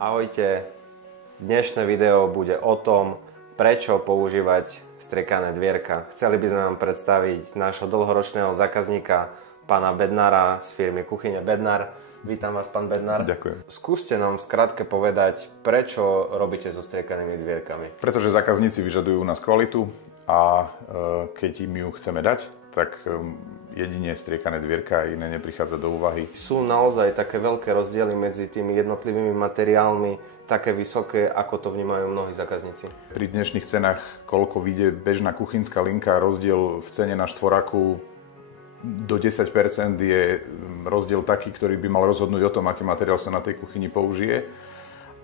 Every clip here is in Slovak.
Ahojte, dnešné video bude o tom, prečo používať striekané dvierka. Chceli by sme vám predstaviť nášho dlhoročného zákazníka, pána Bednára z firmy Kuchyňa Bednár. Vítam vás, pán Bednár. Ďakujem. Skúste nám skrátke povedať, prečo robíte so striekanými dvierkami. Pretože zákazníci vyžadujú u nás kvalitu a keď im ju chceme dať, tak jedine striekané dvierka a iné neprichádza do úvahy. Sú naozaj také veľké rozdiely medzi tými jednotlivými materiálmi, také vysoké, ako to vnímajú mnohí zákazníci? Pri dnešných cenách, koľko vyjde bežná kuchynská linka, rozdiel v cene na štvoraku do 10% je rozdiel taký, ktorý by mal rozhodnúť o tom, aký materiál sa na tej kuchyni použije.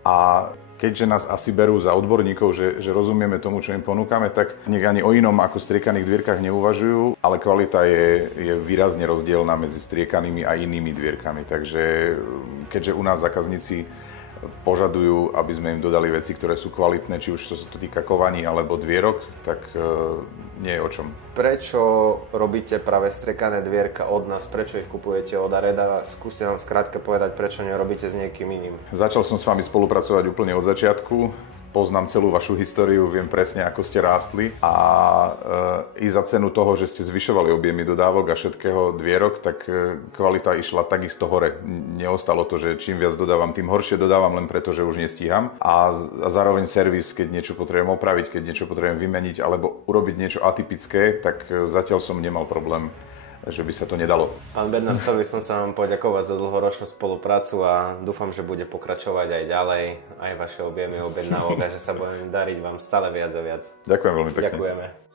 A keďže nás asi berú za odborníkov, že rozumieme tomu, čo im ponúkame, tak nech ani o inom ako striekaných dvierkach neuvažujú, ale kvalita je výrazne rozdielna medzi striekanými a inými dvierkami. Takže keďže u nás zákazníci požadujú, aby sme im dodali veci, ktoré sú kvalitné, či už čo sa to týka kovaní alebo dvierok, tak nie je o čom. Prečo robíte práve striekané dvierka od nás? Prečo ich kupujete od Areda? Skúste nám skrátke povedať, prečo nerobíte s niekým iným. Začal som s vami spolupracovať úplne od začiatku. Poznám celú vašu históriu, viem presne, ako ste rástli a i za cenu toho, že ste zvyšovali objemy dodávok a všetkého dvierok, tak kvalita išla takisto hore. Neostalo to, že čím viac dodávam, tým horšie dodávam, len preto, že už nestíham. A zároveň servis, keď niečo potrebujem opraviť, keď niečo potrebujem vymeniť alebo urobiť niečo atypické, tak zatiaľ som nemal problém, že by sa to nedalo. Pán Bednár, chcel by som sa vám poďakovať za dlhoročnú spoluprácu a dúfam, že bude pokračovať aj ďalej, aj vaše objemy objednávok a že sa bude dariť vám stále viac a viac. Ďakujem veľmi pekne. Ďakujeme.